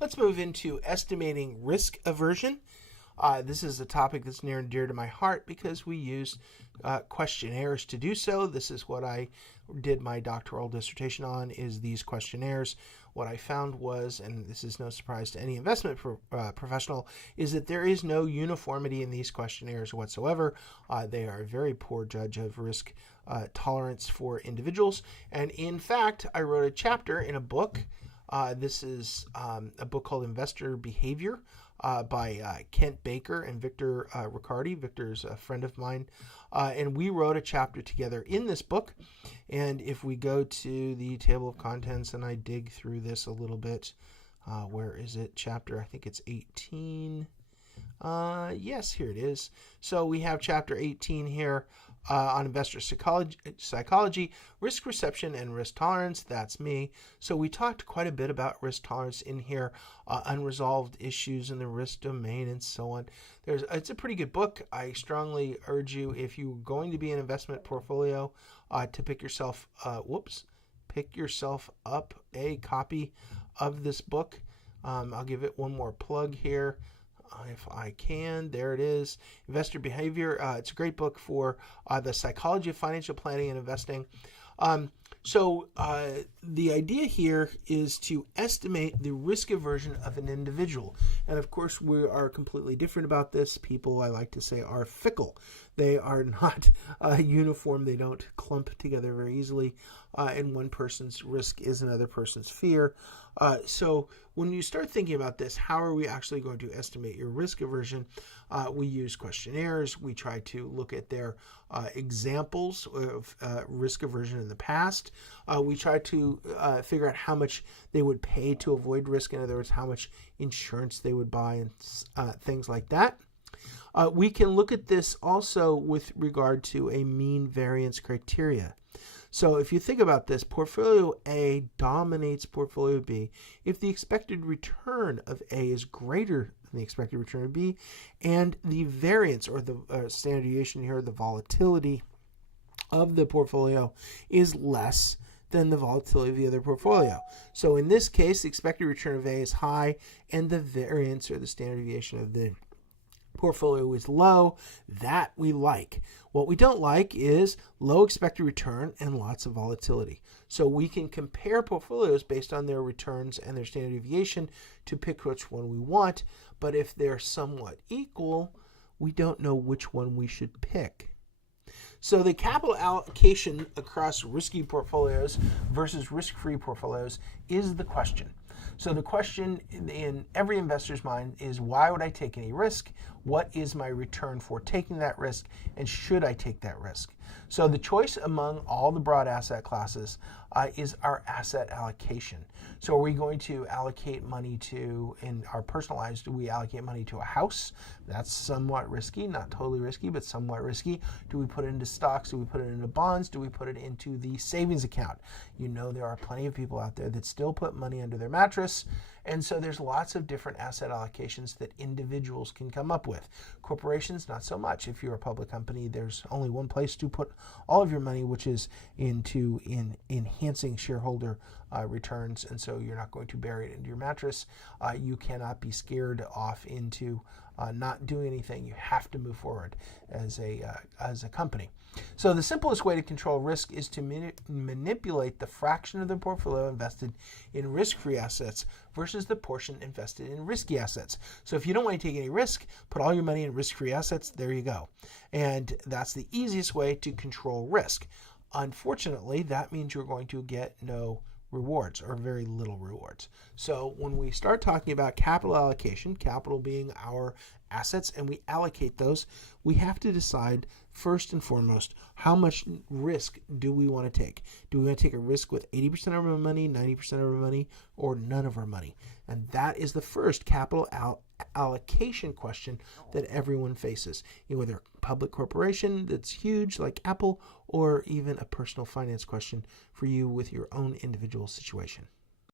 Let's move into estimating risk aversion. This is a topic that's near and dear to my heart because we use questionnaires to do so. This is what I did my doctoral dissertation on, is these questionnaires. What I found was, and this is no surprise to any investment professional, is that there is no uniformity in these questionnaires whatsoever. They are a very poor judge of risk tolerance for individuals. And in fact, I wrote a chapter in a book. This is a book called Investor Behavior by Kent Baker and Victor Riccardi. Victor's a friend of mine. And we wrote a chapter together in this book. And if we go to the table of contents and I dig through this a little bit, where is it? Chapter, I think it's 18. Yes, here it is. So we have chapter 18 here on investor psychology, risk perception, and risk tolerance. That's me. So we talked quite a bit about risk tolerance in here, unresolved issues in the risk domain, and so on. It's a pretty good book. I strongly urge you, if you're going to be an investment portfolio, to pick yourself up a copy of this book. I'll give it one more plug here. If I can, there it is. Investor Behavior. It's a great book for the psychology of financial planning and investing. So the idea here is to estimate the risk aversion of an individual. And of course, we are completely different about this. People, I like to say, are fickle. They are not uniform. They don't clump together very easily. And one person's risk is another person's fear. So when you start thinking about this, how are we actually going to estimate your risk aversion? We use questionnaires. We try to look at their examples of risk aversion in the past. We try to figure out how much they would pay to avoid risk. In other words, how much insurance they would buy and things like that. We can look at this also with regard to a mean variance criteria. So if you think about this, portfolio A dominates portfolio B if the expected return of A is greater than the expected return of B, and the variance, or the standard deviation here, the volatility of the portfolio, is less than the volatility of the other portfolio. So in this case, the expected return of A is high, and the variance, or the standard deviation of the portfolio, is low. That we like. What we don't like is low expected return and lots of volatility. So we can compare portfolios based on their returns and their standard deviation to pick which one we want. But if they're somewhat equal, we don't know which one we should pick. So the capital allocation across risky portfolios versus risk-free portfolios is the question. So the question in every investor's mind is, why would I take any risk? What is my return for taking that risk? And should I take that risk? So the choice among all the broad asset classes is our asset allocation. So are we going to allocate money to, in our personal lives, do we allocate money to a house? That's somewhat risky, not totally risky, but somewhat risky. Do we put it into stocks? Do we put it into bonds? Do we put it into the savings account? You know, there are plenty of people out there that still put money under their mattress. And so there's lots of different asset allocations that individuals can come up with. Corporations, not so much. If you're a public company, there's only one place to put all of your money, which is into enhancing shareholder returns. And so you're not going to bury it into your mattress. You cannot be scared off into not doing anything. You have to move forward as a company. So the simplest way to control risk is to manipulate the fraction of the portfolio invested in risk-free assets versus the portion invested in risky assets. So if you don't want to take any risk, put all your money in risk-free assets. There you go. And that's the easiest way to control risk. Unfortunately, that means you're going to get no rewards, or very little rewards. So when we start talking about capital allocation, capital being our assets, and we allocate those, we have to decide first and foremost, how much risk do we want to take? Do we want to take a risk with 80% of our money, 90% of our money, or none of our money? And that is the first capital allocation question that everyone faces. Whether a public corporation that's huge like Apple, or even a personal finance question for you with your own individual situation.